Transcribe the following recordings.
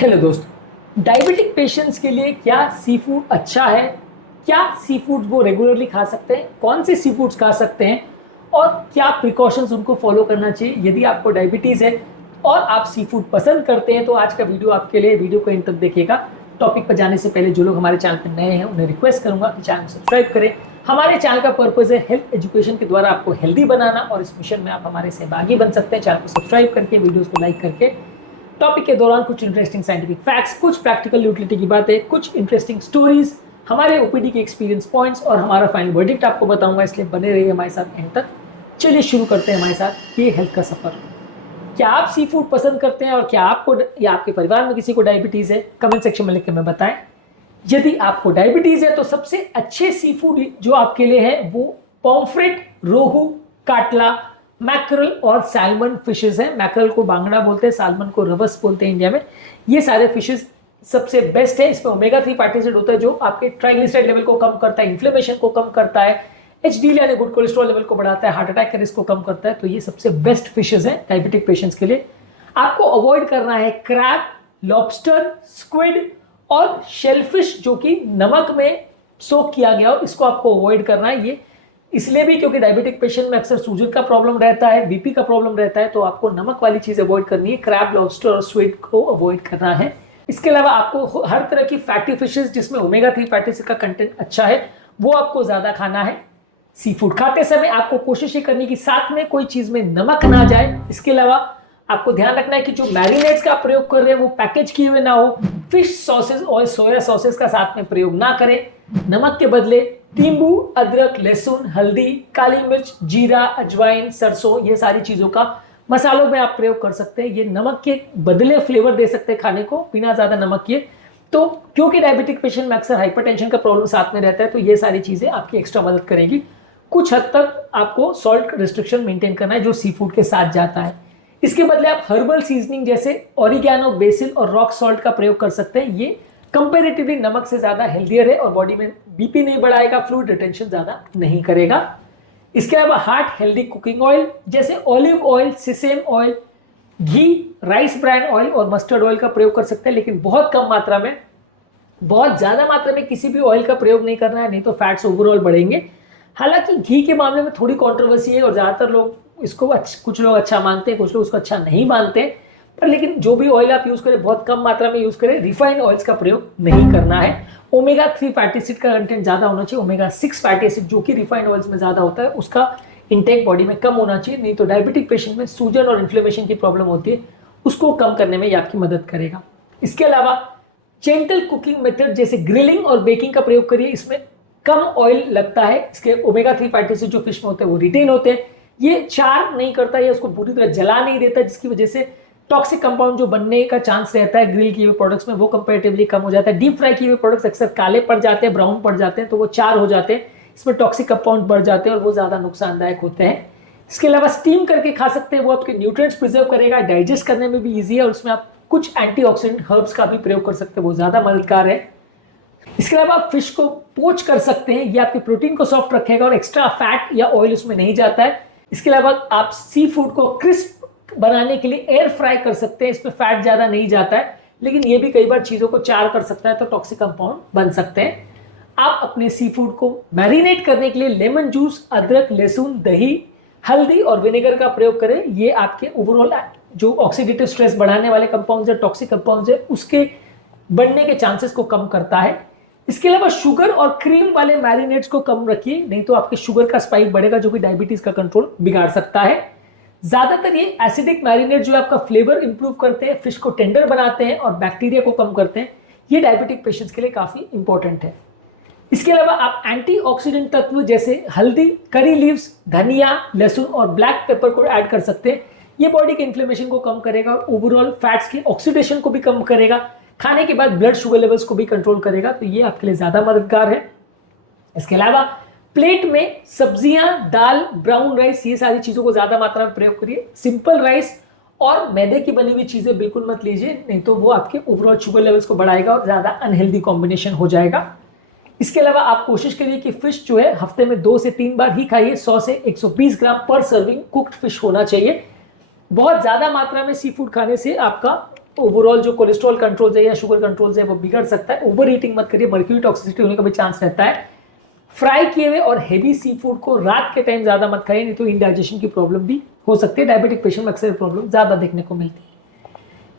Hello दोस्तों, diabetic patients के लिए क्या सी फूड अच्छा है? क्या सी फूड वो रेगुलरली खा सकते हैं? कौन से सी फूड्स खा सकते हैं और क्या प्रिकॉशंस उनको फॉलो करना चाहिए यदि आपको डायबिटीज है और आप सी फूड पसंद करते हैं? तो आज का वीडियो आपके लिए, वीडियो को एंड तक देखिएगा। टॉपिक पर जाने से पहले जो लोग हमारे चैनल पर नए हैं उन्हें रिक्वेस्ट करूंगा कि चैनल को सब्सक्राइब करें। हमारे चैनल का पर्पज है हेल्थ एजुकेशन के द्वारा आपको हेल्दी बनाना, और इस मिशन में आप हमारे सहभागी बन सकते हैं चैनल को सब्सक्राइब करके, वीडियोस को लाइक करके। टॉपिक के दौरान कुछ इंटरेस्टिंग साइंटिफिक फैक्ट्स, कुछ प्रैक्टिकल यूटिलिटी की बातें, कुछ इंटरेस्टिंग स्टोरीज, हमारे ओपीडी के एक्सपीरियंस पॉइंट्स और हमारा फाइनल वर्डिक्ट आपको बताऊंगा, इसलिए बने रहिए हमारे साथ एंड तक। चलिए शुरू करते हैं हमारे साथ ये हेल्थ का सफर। क्या आप सी फूड पसंद करते हैं और क्या आपको या आपके परिवार में किसी को डायबिटीज है? कमेंट सेक्शन में लिख के हमें बताएं। यदि आपको डायबिटीज है तो सबसे अच्छे सी फूड जो आपके लिए है वो पॉम्फ्रेट, रोहू, काटला, मैकरल और सैल्मन फिशेस हैं। मैकरल को बांगड़ा बोलते हैं, सैल्मन को रवस बोलते हैं इंडिया में। ये सारे फिशेस सबसे बेस्ट है। इसमें ओमेगा 3 फैटी एसिड होता है जो आपके ट्राइग्लिसराइड लेवल को कम करता है, इन्फ्लेमेशन को कम करता है, एचडीएल यानी गुड कोलेस्ट्रॉल लेवल को बढ़ाता है, हार्ट अटैक के रिस्क को कम करता है। तो ये सबसे बेस्ट फिशेस हैं डायबिटिक पेशेंट्स के लिए। आपको अवॉइड करना है क्रैब, लॉबस्टर, स्क्विड और शेलफिश जो कि नमक में सोक किया गया हो, इसको आपको अवॉइड करना है। ये इसलिए भी क्योंकि डायबिटिक पेशेंट में अक्सर सूजन का प्रॉब्लम रहता है, बीपी का प्रॉब्लम रहता है, तो आपको नमक वाली चीज अवॉइड करनी है। क्रैब, लॉबस्टर और स्क्विड को अवॉइड करना है। इसके अलावा आपको हर तरह की फैटी फिशेस जिसमें ओमेगा 3 फैटी एसिड का कंटेंट अच्छा है वो आपको ज्यादा खाना है। सी फूड खाते समय आपको कोशिश ये करनी कि साथ में कोई चीज में नमक ना जाए। इसके अलावा आपको ध्यान रखना है कि जो मैरिनेट्स का प्रयोग कर रहे हैं वो पैकेज किए हुए ना हो। फिश सॉसेस और सोया सॉसेस का साथ में प्रयोग ना करें। नमक के बदले नींबू, अदरक, लहसुन, हल्दी, काली मिर्च, जीरा, अजवाइन, सरसों, ये सारी चीजों का मसालों में आप प्रयोग कर सकते हैं। ये नमक के बदले फ्लेवर दे सकते हैं खाने को बिना ज्यादा नमक किए। तो क्योंकि डायबिटिक पेशेंट में अक्सर हाइपरटेंशन का प्रॉब्लम साथ में रहता है, तो ये सारी चीजें आपकी एक्स्ट्रा मदद करेगी। कुछ हद तक आपको सॉल्ट रिस्ट्रिक्शन मेंटेन करना है जो सी फूड के साथ जाता है। इसके बदले आप हर्बल सीजनिंग जैसे ऑरिगेनो, बेसिल और रॉक सॉल्ट का प्रयोग कर सकते हैं। ये कंपैरेटिवली नमक से ज्यादा हेल्दियर है और बॉडी में बीपी नहीं बढ़ाएगा, फ्लूइड रिटेंशन ज्यादा नहीं करेगा। इसके अलावा हार्ट हेल्दी कुकिंग ऑयल जैसे ऑलिव ऑयल, सिसेम ऑयल, घी, राइस ब्रान ऑयल और मस्टर्ड ऑयल का प्रयोग कर सकते हैं, लेकिन बहुत कम मात्रा में। बहुत ज्यादा मात्रा में किसी भी ऑयल का प्रयोग नहीं करना है, नहीं तो फैट्स ओवरऑल बढ़ेंगे। हालांकि घी के मामले में थोड़ी कंट्रोवर्सी है और ज्यादातर लोग इसको कुछ लोग अच्छा मानते हैं, कुछ लोग उसको अच्छा नहीं मानते। पर लेकिन जो भी ऑयल आप यूज करें बहुत कम मात्रा में यूज करें। रिफाइंड ऑयल्स का प्रयोग नहीं करना है। ओमेगा 3 फैटी एसिड का कंटेंट ज्यादा होना चाहिए। ओमेगा 6 फैटी एसिड जो कि रिफाइंड ऑयल्स में ज्यादा होता है उसका इंटेक बॉडी में कम होना चाहिए, नहीं तो डायबिटिक पेशेंट में सूजन और इन्फ्लेमेशन की प्रॉब्लम होती है, उसको कम करने में ये आपकी मदद करेगा। इसके अलावा जेंटल कुकिंग मेथड जैसे ग्रिलिंग और बेकिंग का प्रयोग करिए। इसमें कम ऑयल लगता है। इसके ओमेगा 3 फैटी एसिड जो फिश में होते हैं वो रिटेन होते हैं। ये चार नहीं करता, ये उसको पूरी तरह जला नहीं देता, जिसकी वजह से टॉक्सिक कंपाउंड जो बनने का चांस रहता है ग्रिल किए हुए प्रोडक्ट्स में वो कंपैरेटिवली कम हो जाता है। डीप फ्राई किए हुए प्रोडक्ट्स अक्सर काले पड़ जाते हैं, ब्राउन पड़ जाते हैं, तो वो चार हो जाते हैं। इसमें टॉक्सिक कंपाउंड बढ़ जाते हैं और वो ज्यादा नुकसानदायक होते हैं। इसके अलावा स्टीम करके खा सकते हैं, वो आपके न्यूट्रिएंट्स प्रिजर्व करेगा, डाइजेस्ट करने में भी ईजी है और उसमें आप कुछ एंटीऑक्सीडेंट हर्ब्स का भी प्रयोग कर सकते हैं, वो ज्यादा मददगार है। इसके अलावा आप फिश को पोच कर सकते हैं, ये आपके प्रोटीन को सॉफ्ट रखेगा और एक्स्ट्रा फैट या ऑयल उसमें नहीं जाता है। इसके अलावा आप सी फूड को क्रिस्प बनाने के लिए एयर फ्राई कर सकते हैं, इसमें फैट ज्यादा नहीं जाता है, लेकिन ये भी कई बार चीजों को चार कर सकता है तो टॉक्सिक कंपाउंड बन सकते हैं। आप अपने सी फूड को मैरिनेट करने के लिए लेमन जूस, अदरक, लहसुन, दही, हल्दी और विनेगर का प्रयोग करें। ये आपके ओवरऑल जो ऑक्सीडेटिव स्ट्रेस बढ़ाने वाले कंपाउंड्स है, टॉक्सिक कंपाउंड्स है, उसके बढ़ने के चांसेस को कम करता है। इसके अलावा शुगर और क्रीम वाले मैरिनेट्स को कम रखिए, नहीं तो आपके शुगर का स्पाइक बढ़ेगा जो कि डायबिटीज का कंट्रोल बिगाड़ सकता है। ज्यादातर ये एसिडिक मैरिनेट जो आपका फ्लेवर इंप्रूव करते हैं, फिश को टेंडर बनाते हैं और बैक्टीरिया को कम करते हैं, ये डायबिटिक पेशेंट्स के लिए काफी इंपॉर्टेंट है। इसके अलावा आप एंटीऑक्सीडेंट तत्व जैसे हल्दी, करी लीव्स, धनिया, लहसुन और ब्लैक पेपर को ऐड कर सकते हैं। ये बॉडी के इन्फ्लेमेशन को कम करेगा और ओवरऑल फैट्स के ऑक्सीडेशन को भी कम करेगा। खाने के बाद ब्लड शुगर लेवल्स को भी कंट्रोल करेगा, तो ये आपके लिए ज्यादा मददगार है। इसके अलावा प्लेट में सब्जियां, दाल, ब्राउन राइस, ये सारी चीजों को ज्यादा मात्रा में प्रयोग करिए। सिंपल राइस और मैदे की बनी हुई चीजें बिल्कुल मत लीजिए, नहीं तो वो आपके ओवरऑल शुगर लेवल्स को बढ़ाएगा और ज्यादा अनहेल्दी कॉम्बिनेशन हो जाएगा। इसके अलावा आप कोशिश करिए कि फिश जो है हफ्ते में 2 से 3 बार ही खाइए। 100 से 120 ग्राम पर सर्विंग कुक्ड फिश होना चाहिए। बहुत ज्यादा मात्रा में सी फूड खाने से आपका ओवरऑल जो कोलेस्ट्रॉल कंट्रोल है या शुगर कंट्रोल है वो बिगड़ सकता है। ओवर ईटिंग मत करिए, मर्क्यूरी टॉक्सिसिटी होने का भी चांस रहता है। फ्राई किए हुए और हेवी सी फूड को रात के टाइम ज्यादा मत खाइए, नहीं तो इंडाइजेशन की प्रॉब्लम भी हो सकती है। डायबिटिक पेशेंट में अक्सर प्रॉब्लम ज्यादा देखने को मिलती है।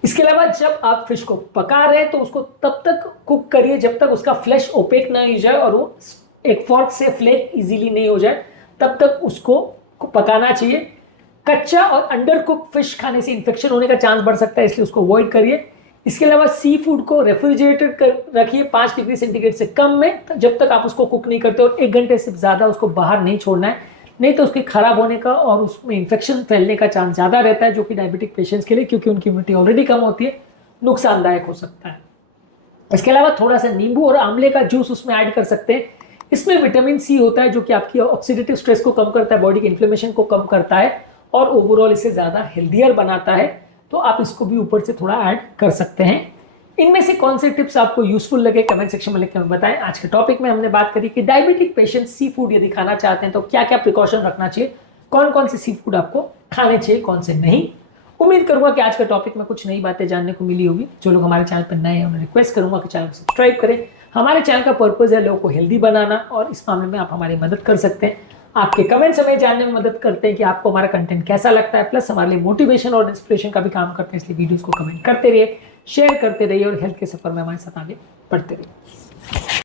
इसके अलावा जब आप फिश को पका रहे हैं तो उसको तब तक कुक करिए जब तक उसका फ्लैश ओपेक ना हो जाए और वो एक फोर्क से फ्लेक इजीली नहीं हो जाए, तब तक उसको पकाना चाहिए। कच्चा और अंडर कुक फिश खाने से इन्फेक्शन होने का चांस बढ़ सकता है, इसलिए उसको अवॉइड करिए। इसके अलावा सी फूड को रेफ्रिजरेटेड कर रखिए 5 डिग्री सेंटीग्रेड से कम में, जब तक आप उसको कुक नहीं करते, और 1 घंटे से ज़्यादा उसको बाहर नहीं छोड़ना है, नहीं तो उसके खराब होने का और उसमें इन्फेक्शन फैलने का चांस ज़्यादा रहता है, जो कि डायबिटिक पेशेंट्स के लिए, क्योंकि उनकी इम्यूनिटी ऑलरेडी कम होती है, नुकसानदायक हो सकता है। इसके अलावा थोड़ा सा नींबू और आंवले का जूस उसमें ऐड कर सकते हैं। इसमें विटामिन सी होता है जो कि आपकी ऑक्सीडेटिव स्ट्रेस को कम करता है, बॉडी के इन्फ्लेमेशन को कम करता है और ओवरऑल इसे ज़्यादा हेल्दियर बनाता है। तो आप इसको भी ऊपर से थोड़ा ऐड कर सकते हैं। इनमें से कौन से टिप्स आपको यूजफुल लगे कमेंट सेक्शन में लिख कर बताएं। आज के टॉपिक में हमने बात करी कि डायबिटिक पेशेंट सी फूड यदि खाना चाहते हैं तो क्या क्या प्रिकॉशन रखना चाहिए, कौन कौन से सी फूड आपको खाने चाहिए, कौन से नहीं। उम्मीद करूंगा कि आज के टॉपिक में कुछ नई बातें जानने को मिली होगी। जो लोग हमारे चैनल पर नए हैं उन्हें रिक्वेस्ट करूंगा कि चैनल को सब्सक्राइब करें। हमारे चैनल का पर्पज है लोगों को हेल्दी बनाना, और इस मामले में आप हमारी मदद कर सकते हैं। आपके कमेंट्स हमें जानने में मदद करते हैं कि आपको हमारा कंटेंट कैसा लगता है, प्लस हमारे लिए मोटिवेशन और इंस्पिरेशन का भी काम करते हैं। इसलिए वीडियोस को कमेंट करते रहिए, शेयर करते रहिए और हेल्थ के सफर में हमारे साथ आगे बढ़ते रहिए।